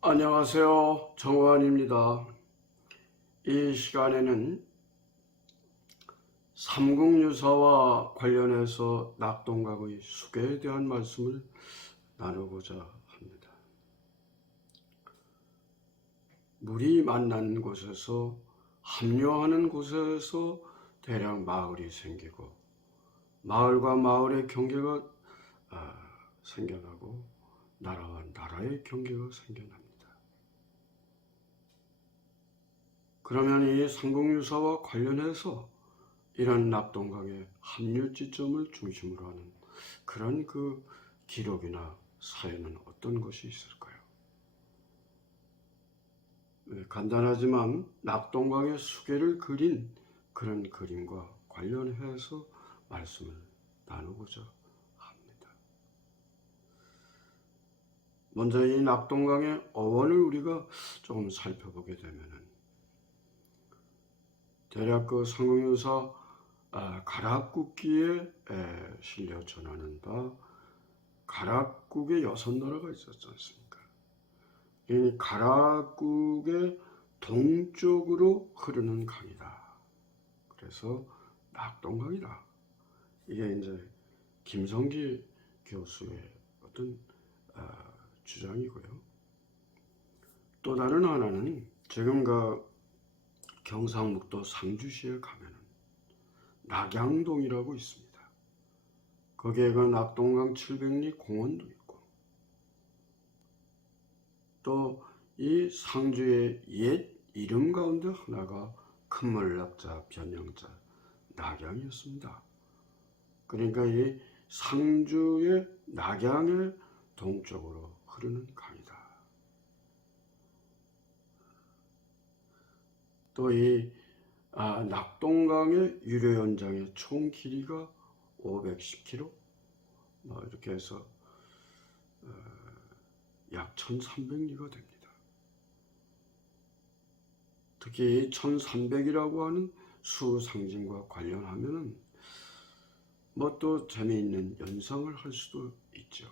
안녕하세요. 정호환입니다. 이 시간에는 삼국유사와 관련해서 낙동강의 수계에 대한 말씀을 나누고자 합니다. 물이 만난 곳에서 합류하는 곳에서 대략 마을이 생기고 마을과 마을의 경계가 생겨나고 나라와 나라의 경계가 생겨납니다. 그러면 이 삼국유사와 관련해서 이런 낙동강의 합류 지점을 중심으로 하는 그런 그 기록이나 사연은 어떤 것이 있을까요? 간단하지만 낙동강의 수계를 그린 그런 그림과 관련해서 말씀을 나누고자 합니다. 먼저 이 낙동강의 어원을 우리가 조금 살펴보게 되면은 대략 그 삼국유사 가락국기에 실려 전하는 바 가락국에 6나라가 있었지 않습니까? 이 가락국의 동쪽으로 흐르는 강이다. 그래서 낙동강이다. 이게 이제 김성기 교수의 어떤 주장이고요. 또 다른 하나는 지금 그 경상북도 상주시에 가면은 낙양동이라고 있습니다. 거기에 그 낙동강 700리 공원도 있고 또 이 상주의 옛 이름 가운데 하나가 큰물낙자 변형자 낙양이었습니다. 그러니까 이 상주의 낙양의 동쪽으로 흐르는 강이다. 또 이 낙동강의 유료 연장의 총 길이가 510km, 이렇게 해서 약 1300리가 됩니다. 특히 이 1300이라고 하는 수 상징과 관련하면은 또 재미있는 연상을 할 수도 있죠.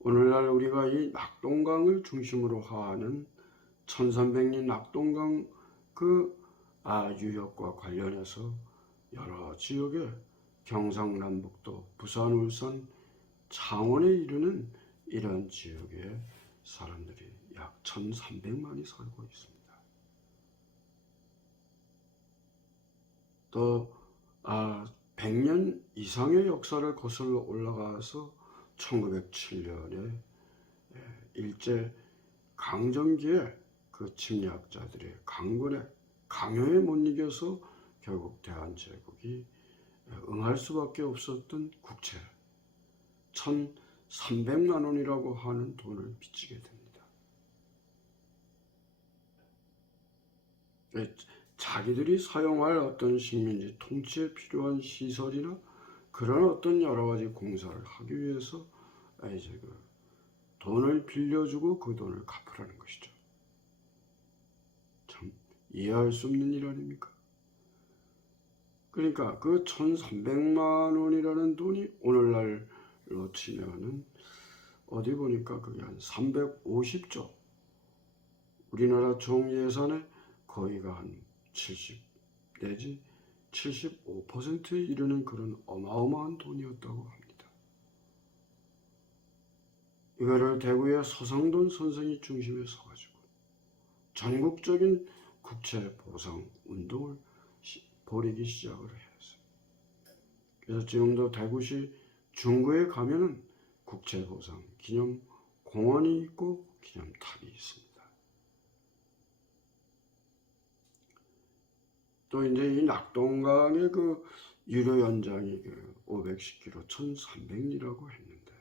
오늘날 우리가 이 낙동강을 중심으로 하는 1300리 낙동강 그 유역과 관련해서 여러 지역에 경상남북도, 부산, 울산, 창원에 이르는 이런 지역에 사람들이 약 1300만이 살고 있습니다. 또 100년 이상의 역사를 거슬러 올라가서 1907년에 일제 강점기에 그 침략자들의 강요에 못 이겨서 결국 대한제국이 응할 수밖에 없었던 국채 1300만 원이라고 하는 돈을 빚지게 됩니다. 자기들이 사용할 어떤 식민지 통치에 필요한 시설이나 그런 어떤 여러 가지 공사를 하기 위해서 이제 그 돈을 빌려주고 그 돈을 갚으라는 것이죠. 참 이해할 수 없는 일 아닙니까? 그러니까 그 1300만 원이라는 돈이 오늘날로 치면은 어디 보니까 그게 한 350조, 우리나라 총예산의 거의가 한 70 내지 75%에 이르는 그런 어마어마한 돈이었다고 합니다. 이거를 대구의 서상돈 선생이 중심에 서가지고 전국적인 국채 보상 운동을 벌이기 시작을 했어요. 그래서 지금도 대구시 중구에 가면은 국채 보상 기념 공원이 있고 기념탑이 있습니다. 또 이제 이 낙동강의 그 유료 연장이 510km 1300리라고 했는데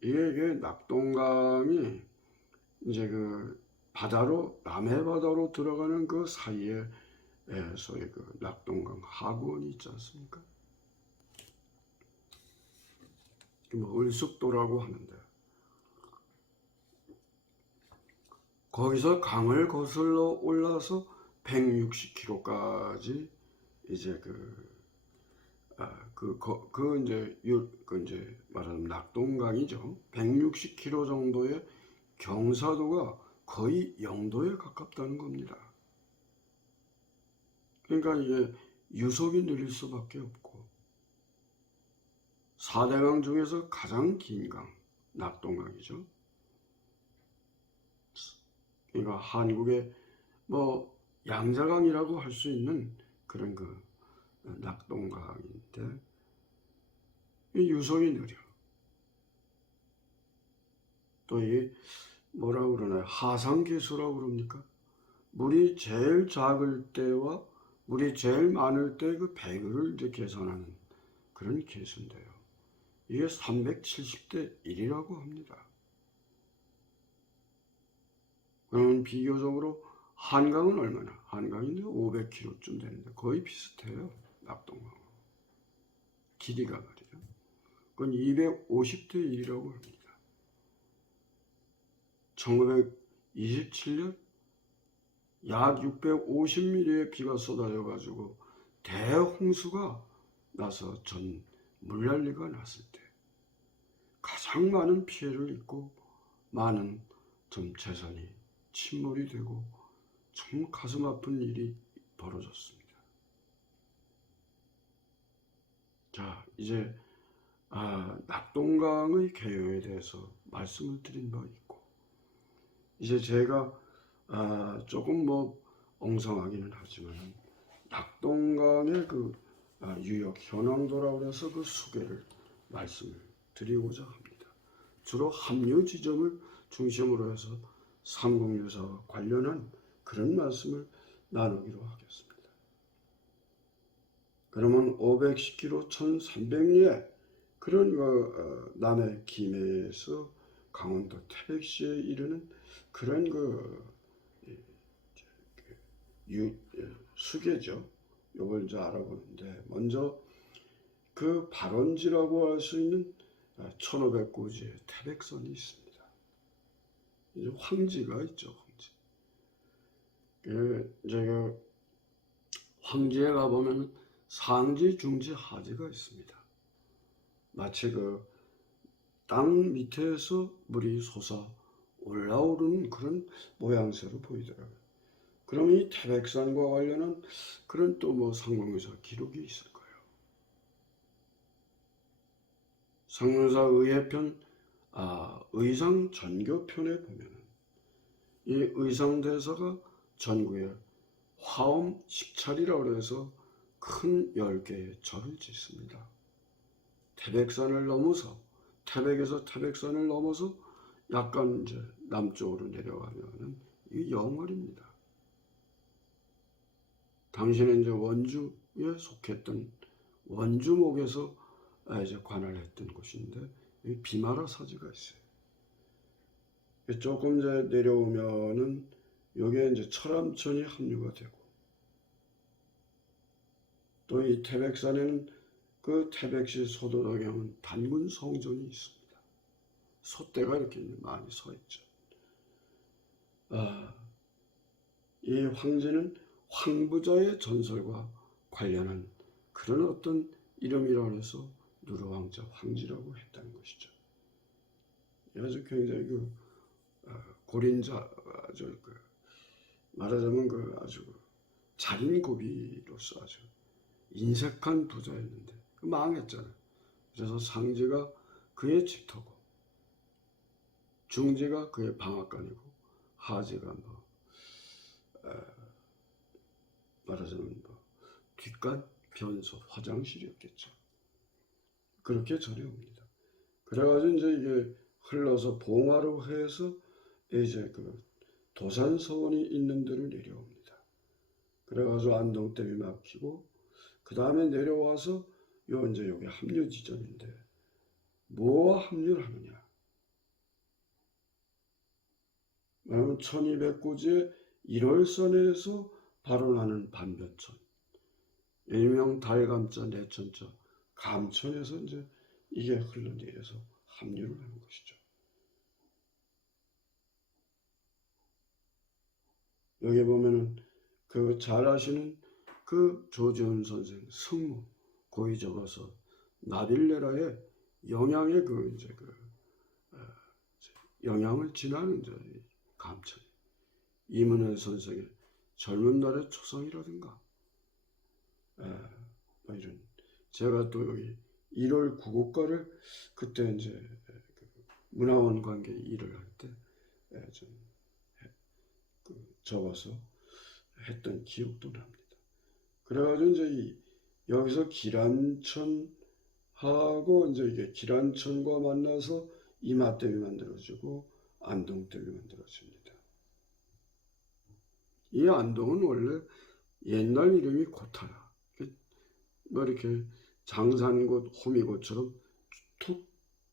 이게 낙동강이 이제 그 바다로 남해 바다로 들어가는 그 사이에 소위 그 낙동강 하구원이 있지 않습니까? 을숙도라고 하는데 거기서 강을 거슬러 올라서 160km까지 이제 이제 말하자면 낙동강 낙동강이죠. 160km 정도의 경사도가 거의 0도에 가깝다는 겁니다. 그러니까 이게 유속이 느릴 수밖에 없고, 4대강 중에서 가장 긴 강, 낙동강이죠. 그러니까 한국의 뭐 양자강이라고 할 수 있는 그런 그 낙동강인데, 이 유속이 느려. 또 이 뭐라 그러나요? 하상계수라고 그럽니까? 물이 제일 작을 때와 물이 제일 많을 때 그 배율을 이제 계산하는 그런 계수인데요. 이게 370대 1이라고 합니다. 그러면 비교적으로 한강은 얼마나? 한강이 500km쯤 되는데 거의 비슷해요. 낙동강. 길이가 말이죠. 그건 250대 1이라고 합니다. 1927년 약 650mm의 비가 쏟아져 가지고 대홍수가 나서 전 물난리가 났을 때 가장 많은 피해를 입고 많은 좀 재산이 침몰이 되고 참 가슴 아픈 일이 벌어졌습니다. 자, 이제 낙동강의 개요에 대해서 말씀을 드린 바 있고, 이제 제가 조금 뭐 엉성하기는 하지만 낙동강의 그 유역 현황도라고 해서 그 소개를 말씀을 드리고자 합니다. 주로 합류 지점을 중심으로 해서 삼국유사와 관련한 그런 말씀을 나누기로 하겠습니다. 그러면 510km 1300리 그런 남해 김해에서 강원도 태백시에 이르는 그런 수계죠. 요걸 이제 알아보는데, 먼저 그 발원지라고 할 수 있는 1500고지의 태백선이 있습니다. 이제 황지가 있죠. 황지. 제가 황지에 가보면 상지, 중지, 하지가 있습니다. 마치 그 땅 밑에서 물이 솟아 올라오르는 그런 모양새로 보이더라고요. 그럼 이 태백산과 관련한 그런 또 뭐 상공유사 기록이 있을 거예요. 상공유사 의해편 의상 전교편에 보면은 이 의상대사가 전구에 화엄 식찰이라고 해서 큰 10개의 절을 짓습니다. 태백산을 넘어서 태백에서 태백산을 넘어서 약간 이제 남쪽으로 내려가면은 이 영월입니다. 당시는 이제 원주에 속했던 원주목에서 이제 관할했던 곳인데 여기 비마라 사지가 있어요. 조금 이제 내려오면은 여기에 이제 철암천이 합류가 되고, 또 이 태백산에는 그 태백시 소도당에 오는 단군 성전이 있습니다. 소떼가 이렇게 많이 서 있죠. 이 황지는 황부자의 전설과 관련한 그런 어떤 이름이라고 해서 누르왕자 황지라고 했다는 것이죠. 아주 굉장히 고린자, 말하자면 아주 자린고비로서 아주 인색한 부자였는데 망했잖아요. 그래서 상지가 그의 집터고, 중지가 그의 방앗간이고, 하지가 말하자면 뒷간, 변소, 화장실이었겠죠. 그렇게 전해옵니다. 그래가지고 이제 이게 흘러서 봉화로 해서 이제 그 도산서원이 있는 데를 내려옵니다. 그래가지고 안동댐이 막히고, 그 다음에 내려와서 이제 여기 합류 지점인데, 뭐와 합류를 하느냐? 그러면 1200고지의 1월선에서 발원하는 반변천, 일명 달감자, 내천자, 감천에서 이제 이게 흘러내려서 합류를 하는 것이죠. 여기 보면은 잘 아시는 조지훈 선생 승무 고이 적어서 나빌레라의 영양의 영향을 지나는 감천. 이문현 선생의 젊은 날의 초상이라든가, 뭐 이런. 제가 또 여기 1월 구곡가를 그때 이제 문화원 관계 일을 할 때 좀 적어서 했던 기억도 납니다. 그래가지고 이제 여기서 기란천하고 이제 이게 기란천과 만나서 이마댐이 만들어지고 안동댐이 만들어집니다. 이 안동은 원래 옛날 이름이 고타야. 뭐 이렇게 장산곳, 호미곶처럼 툭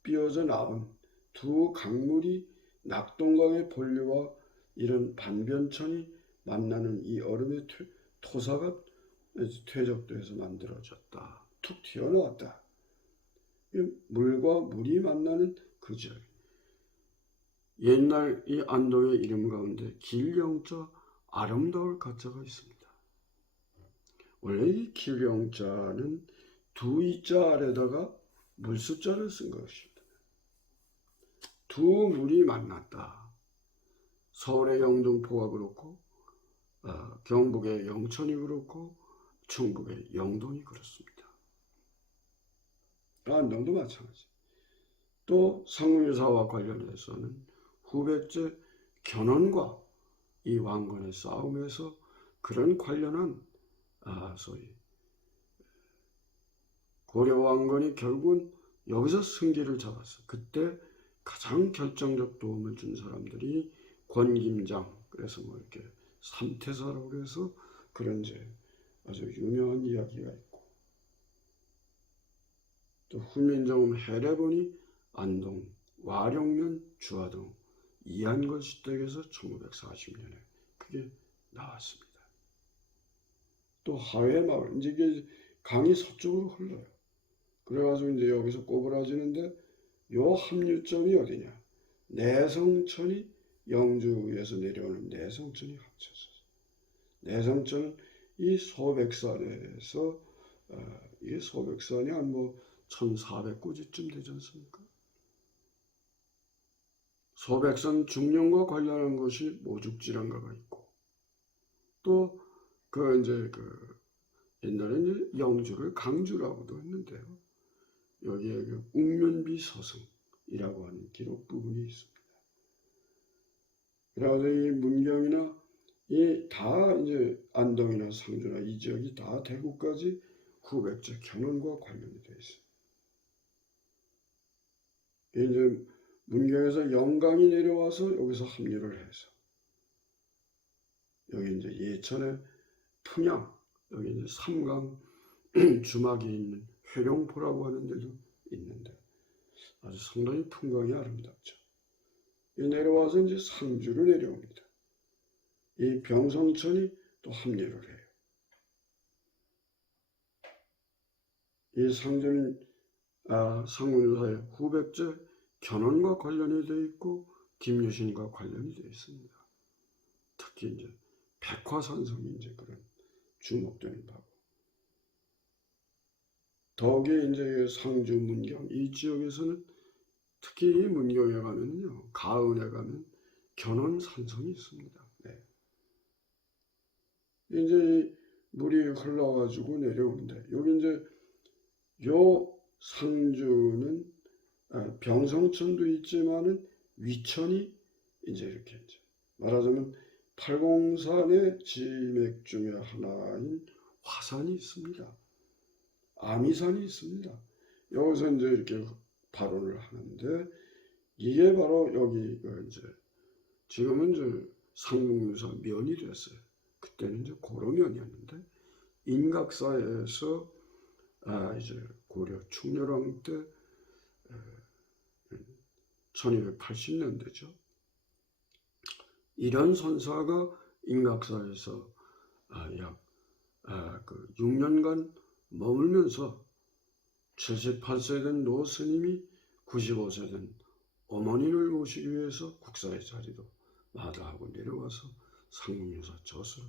삐어져 나온 두 강물이 낙동강의 본류와 이런 반변천이 만나는 이 얼음의 토사가 퇴적돼서 만들어졌다. 툭 튀어나왔다. 물과 물이 만나는 그 지역. 옛날 이 안동의 이름 가운데 길영자 아름다울 가자가 있습니다. 원래 이 길영자는 두 이자 아래다가 물숫자를 쓴 것입니다. 두 물이 만났다. 서울의 영등포가 그렇고 경북의 영천이 그렇고 충북의 영동이 그렇습니다. 안동도 마찬가지. 또 상무유사와 관련해서는 후백제 견훤과 이 왕건의 싸움에서 그런 관련한 소위 고려 왕건이 결국은 여기서 승기를 잡았어. 그때 가장 결정적 도움을 준 사람들이 권김장, 그래서 뭐 이렇게 삼태사라고 해서 그런 이제 아주 유명한 이야기가 있고, 또 훈민정음 해례본이 안동, 와룡면, 주화동, 이한걸 시댁에서 1940년에 그게 나왔습니다. 또 하회마을, 이제 이게 강이 서쪽으로 흘러요. 그래가지고 이제 여기서 꼬부라지는데 요 합류점이 어디냐? 내성천이 영주에서 내려오는 내성천이 합쳐서 내성천은 이 소백산에서 이 소백산이 한 뭐 1400고지쯤 되지 않습니까? 소백산 중령과 관련한 것이 모죽지랑가가 있고, 또 그 이제 옛날에 이제 영주를 강주라고도 했는데요. 여기에 웅면비 서승이라고 하는 기록 부분이 있습니다. 그래서 이 문경이나 이 다 이제 안동이나 상주나 이 지역이 다 대구까지 후백제 견훤과 관련이 되어 있습니다. 이제 문경에서 영강이 내려와서 여기서 합류를 해서 여기 이제 예천의 풍양, 여기 이제 삼강 주막이 있는 회룡포라고 하는 데도 있는데 아주 상당히 풍광이 아름답죠. 내려와서 이제 상주로 내려옵니다. 이 병성천이 또 합류를 해요. 이 상주는 상문유사의 후백제 견훤과 관련이 되어 있고 김유신과 관련이 되어 있습니다. 특히 이제 백화산성이 이제 그런 주목되는 바고. 더욱이 이제 상주 문경 이 지역에서는 특히 이 문경에 가면요, 가은에 가면 견훤산성이 있습니다. 네. 이제 물이 흘러가지고 내려오는데 여기 이제 요 상주는 병성천도 있지만은 위천이 이제 이렇게 이제 말하자면 팔공산의 지맥 중에 하나인 화산이 있습니다. 아미산이 있습니다. 여기서 이제 이렇게 발원을 하는데 이게 바로 여기 이제 지금은 이제 상국유사 면이 됐어요. 그때는 이제 고려면이었는데 인각사에서 이제 고려 충렬왕 때 1280년대죠. 이런 선사가 인각사에서 약 6년간 머물면서 78세 된 노스님이 95세 된 어머니를 모시기 위해서 국사의 자리도 마다하고 내려와서 상국유사 젖을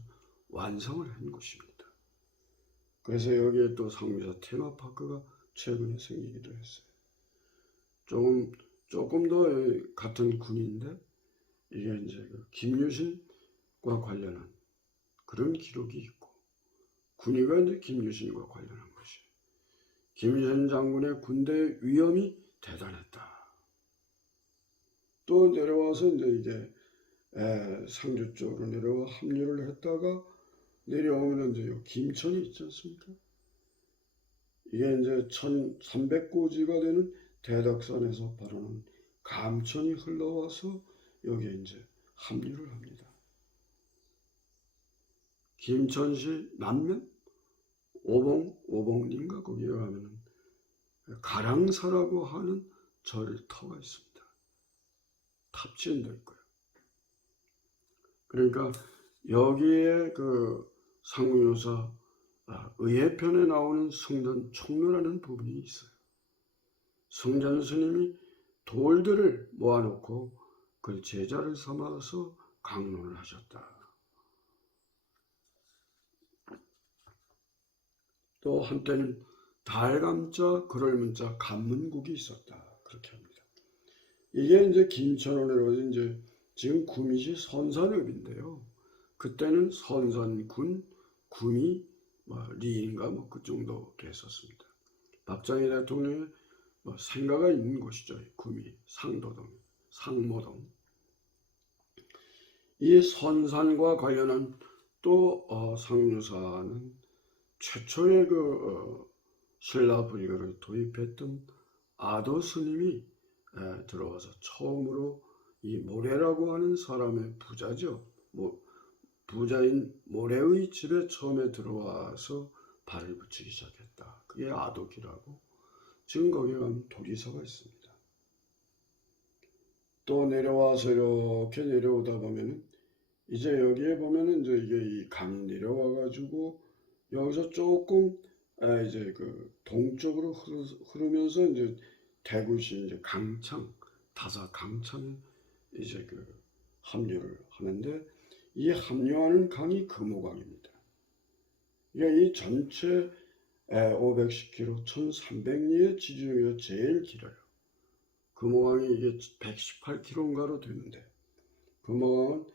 완성을 한 곳입니다. 그래서 여기에 또 상국유사 테마파크가 최근에 생기기도 했어요. 조금 조금 더 같은 군인데 이게 이제 그 김유신과 관련한 그런 기록이 있고 군의가 이제 김유신과 관련한 것이 김유신 장군의 군대 위험이 대단했다. 또 내려와서 이제 이게 상주 쪽으로 내려와 합류를 했다가 내려오면 이제 김천이 있지 않습니까? 이게 이제 1300고지가 되는 대덕산에서 바르는 감천이 흘러와서 여기에 이제 합류를 합니다. 김천시 남면 오봉인가 거기에 가면은 가랑사라고 하는 절터가 있습니다. 탑지인도 있고요. 그러니까 여기에 그 상무유사 의회편에 나오는 승전 총루라는 부분이 있어요. 승전 스님이 돌들을 모아놓고 그 제자를 삼아서 강론을 하셨다. 또 한때는 달감자, 그럴문자, 간문국이 있었다. 그렇게 합니다. 이게 이제 김천원으로 이제 지금 구미시 선산읍인데요. 그때는 선산군, 구미, 리인가 그 정도 됐었습니다. 박정희 대통령의 생가가 있는 곳이죠. 구미, 상도동, 상모동. 이 선산과 관련한 또 상류사는 최초의 신라 불교를 도입했던 아도 스님이 들어와서 처음으로 이 모래라고 하는 사람의 부자죠. 부자인 모래의 집에 처음에 들어와서 발을 붙이기 시작했다. 그게 아도기라고. 지금 거기에 가면 도리서가 있습니다. 또 내려와서 이렇게 내려오다 보면은 이제 여기에 보면은 이제 이게 이 강이 내려와 가지고 여기서 조금 이제 그 동쪽으로 흐르면서 이제 대구시 이제 강창, 다사 강창에 이제 그 합류를 하는데 이 합류하는 강이 금호강입니다. 이 전체 510km, 1300리의 지중해에서 제일 길어요. 금호강이 이게 118km인가로 되는데 금호강은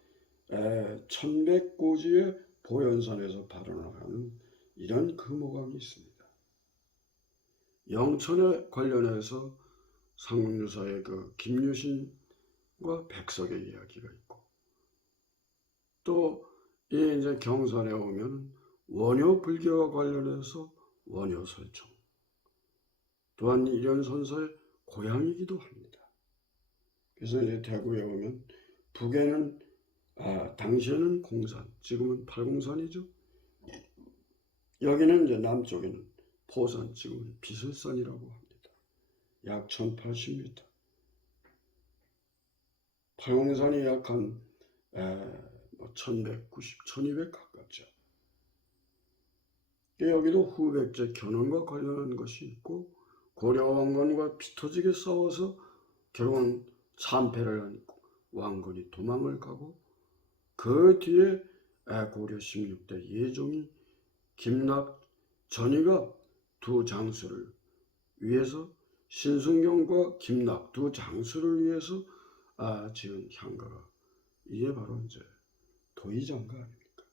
1100고지의 보현산에서 발원하는 이런 금호강이 있습니다. 영천에 관련해서 상문유사의 그 김유신과 백석의 이야기가 있고 또 이 이제 경산에 오면 원효 불교와 관련해서 원효설총 또한 이런 선사의 고향이기도 합니다. 그래서 이제 대구에 오면 북에는 당시에는 공산, 지금은 팔공산이죠. 여기는 이제 남쪽에는 포산, 지금은 비설산이라고 합니다. 약 1080m. 팔공산이 약 한 1190, 1200 가깝죠. 여기도 후백제 견훤과 관련한 것이 있고 고려 왕건과 피 터지게 싸워서 결국은 참패를 하고 왕건이 도망을 가고 그 뒤에 고려 16대 예종이 김낙 전이가 두 장수를 위해서 신순경과 김낙 두 장수를 위해서 지은 향가가 이게 바로 이제 도의장가 아닙니까?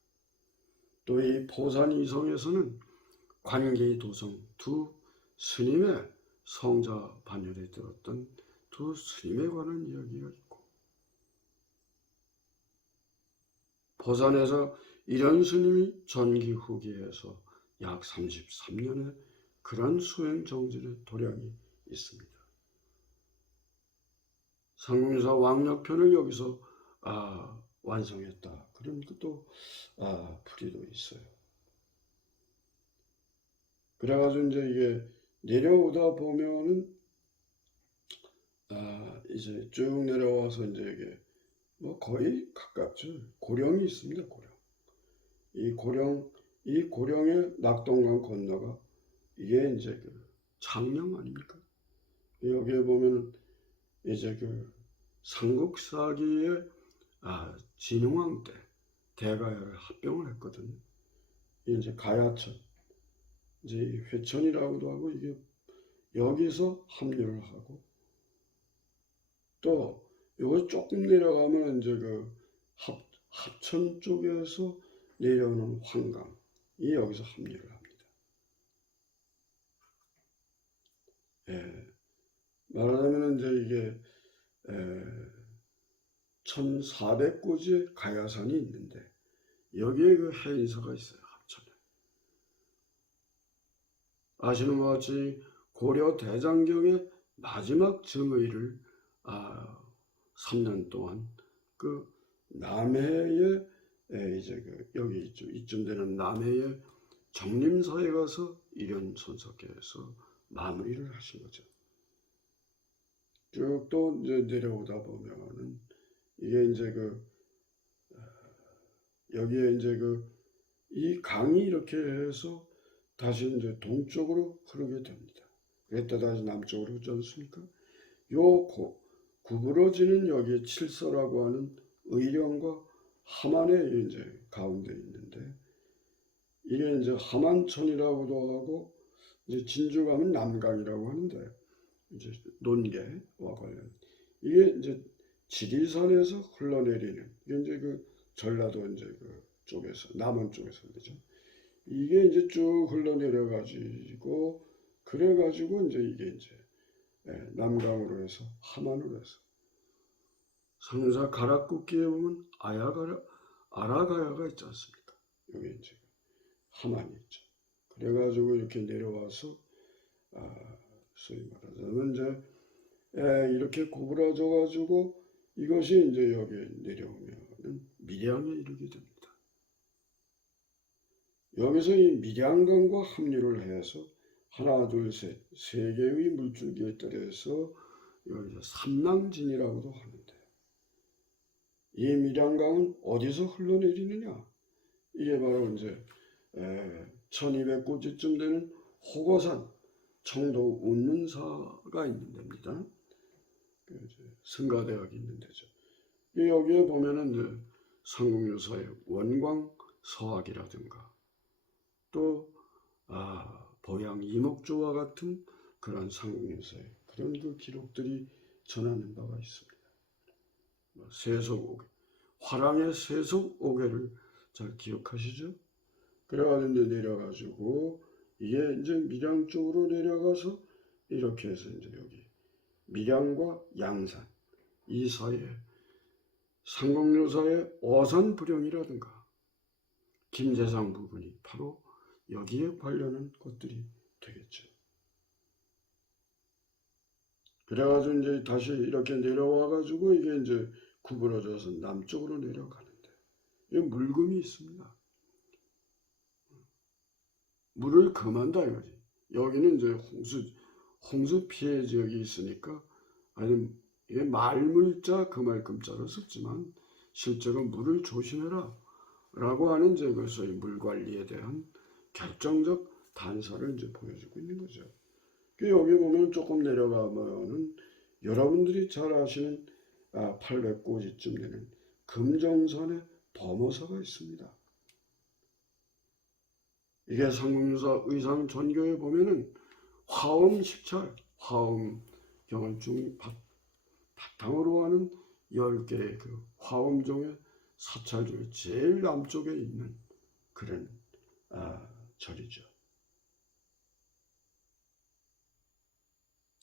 또 이 포산 이성에서는 관계의 도성 두 스님의 성자 반열에 들었던 두 스님에 관한 이야기가 있고 포산에서 이런 스님이 전기 후기에서 약 33년의 그런 수행 정진의 도량이 있습니다. 상공유사 왕력편을 여기서 완성했다. 그런 것도 풀이도 있어요. 그래가지고 이제 이게 내려오다 보면은 이제 쭉 내려와서 이제 이게 거의 가깝죠. 고령이 있습니다. 고령. 이 고령의 낙동강 건너가 이게 이제 그 창녕 아닙니까? 여기에 보면은 이제 그 삼국사기의 진흥왕 때 대가야를 합병을 했거든요. 이제 가야천, 이제 회천이라고도 하고 이게 여기서 합류를 하고 또 요거 조금 내려가면 이제 그 합천 쪽에서 내려오는 환강이 여기서 합류를 합니다. 예, 말하자면 이제 이게 1400고지의 가야산이 있는데 여기에 그 해인사가 있어요. 합천에. 아시는 것 같이 고려 대장경의 마지막 정의를 3년 동안 그 남해에 이제 그 여기 이쯤 되는 남해의 정림사에 가서 일연천석회에서 마무리를 하신 거죠. 쭉 또 이제 내려오다 보면은 이게 이제 여기에 이제 이 강이 이렇게 해서 다시 이제 동쪽으로 흐르게 됩니다. 그랬다 다시 남쪽으로 흐르지 않습니까? 요 구부러지는 여기에 칠서라고 하는 의령과 함안의 이제 가운데 있는데 이게 이제 함안천이라고도 하고 이제 진주 가면 남강이라고 하는데 이제 논계와 관련 이게 이제 지리산에서 흘러내리는 이게 이제 전라도 이제 쪽에서 남원 쪽에서 그죠. 이게 이제 쭉 흘러내려 가지고 그래 가지고 이제 이게 이제 남강으로 해서 함안으로 해서 상사 가락국기에 보면 아라가야가 있지 않습니까? 여기 이제 함안이 있죠. 그래 가지고 이렇게 내려와서 소위 말하자면 이제 이렇게 구부러져 가지고 이것이 이제 여기에 내려오면은 밀양에 이르게 됩니다. 여기서 이 밀양강과 합류를 해서 하나, 둘, 셋, 세 개의 물줄기에 따라서 여기서 삼랑진이라고도 하는데 이 밀양강은 어디서 흘러내리느냐? 이게 바로 이제 1200고지쯤 되는 호거산 청도 운문사가 있는 데입니다. 승가대학이 있는 데죠. 여기에 보면은 이제 삼국유사의 원광서학이라든가 또 보양 이목조와 같은 그런 삼국유사의 그런 기록들이 전하는 바가 있습니다. 세속오개, 화랑의 세속오개를 잘 기억하시죠? 그래가지고 이제 내려가지고 이게 이제 밀양 쪽으로 내려가서 이렇게 해서 이제 여기 밀양과 양산 이 사이에 삼국유사의 어산불영이라든가 김제상 부분이 바로 여기에 관련한 것들이 되겠죠. 그래가지고 이제 다시 이렇게 내려와가지고 이게 이제 구부러져서 남쪽으로 내려가는데 이 물금이 있습니다. 물을 금한다 이거지. 여기는 이제 홍수 피해 지역이 있으니까 아니면 이게 말물자 금알금자로 썼지만 실제로 물을 조심해라 라고 하는 이제 소위 물 관리에 대한 결정적 단서를 이제 보여주고 있는 거죠. 여기 보면 조금 내려가면은 여러분들이 잘 아시는 800고지쯤 되는 금정산의 범어사가 있습니다. 이게 삼국유사 의상 전교에 보면은 화엄 식찰, 화엄 경을 바탕으로 하는 10개의 화엄종의 사찰 중에 제일 남쪽에 있는 그런 절이죠.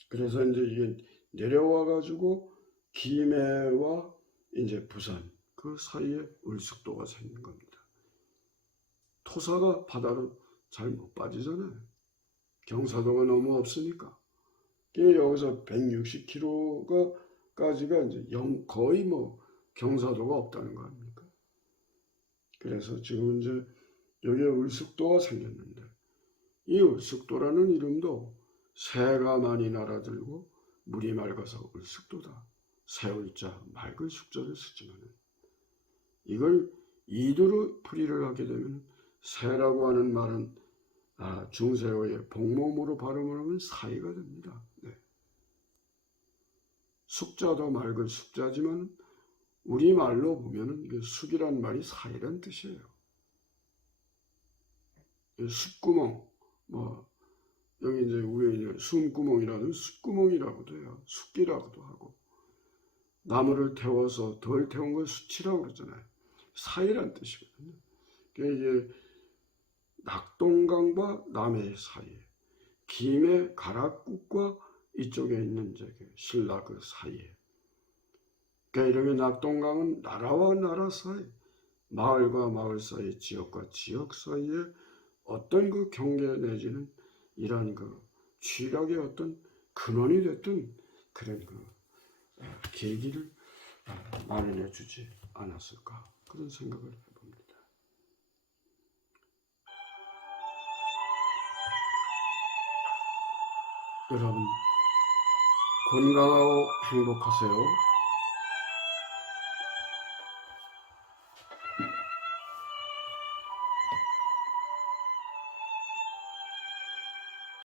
그래서 이제 이게 내려와 가지고 김해와 이제 부산 그 사이에 을숙도가 생긴 겁니다. 토사가 바다로 잘 못 빠지잖아요. 경사도가 너무 없으니까. 여기서 160km까지가 이제 거의 경사도가 없다는 거 아닙니까? 그래서 지금 이제 여기에 을숙도가 생겼는데 이 을숙도라는 이름도 새가 많이 날아들고 물이 맑아서 을숙도다. 새울자 맑은 숙자를 쓰지만 이걸 이두로 풀이를 하게 되면 새라고 하는 말은 중세어의 복모음으로 발음을 하면 사이가 됩니다. 네. 숙자도 맑은 숙자지만 우리말로 보면은 이게 숙이란 말이 사이란 뜻이에요. 숫구멍, 여기 이제 위에 숨구멍이라는 숫구멍이라고도 해요. 숫기라고도 하고. 나무를 태워서 덜 태운 걸 수치라고 그러잖아요. 사이란 뜻이거든요. 그러니까 이게 낙동강과 남해 사이에, 김해 가락국과 이쪽에 있는 저기 신라 그 사이에. 그러니까 이렇게 낙동강은 나라와 나라 사이, 마을과 마을 사이, 지역과 지역 사이에 어떤 그 경계 내지는 이런 그 취락의 어떤 근원이 됐던 그런 그 계기를 마련해 주지 않았을까, 그런 생각을 해봅니다. 여러분 건강하고 행복하세요.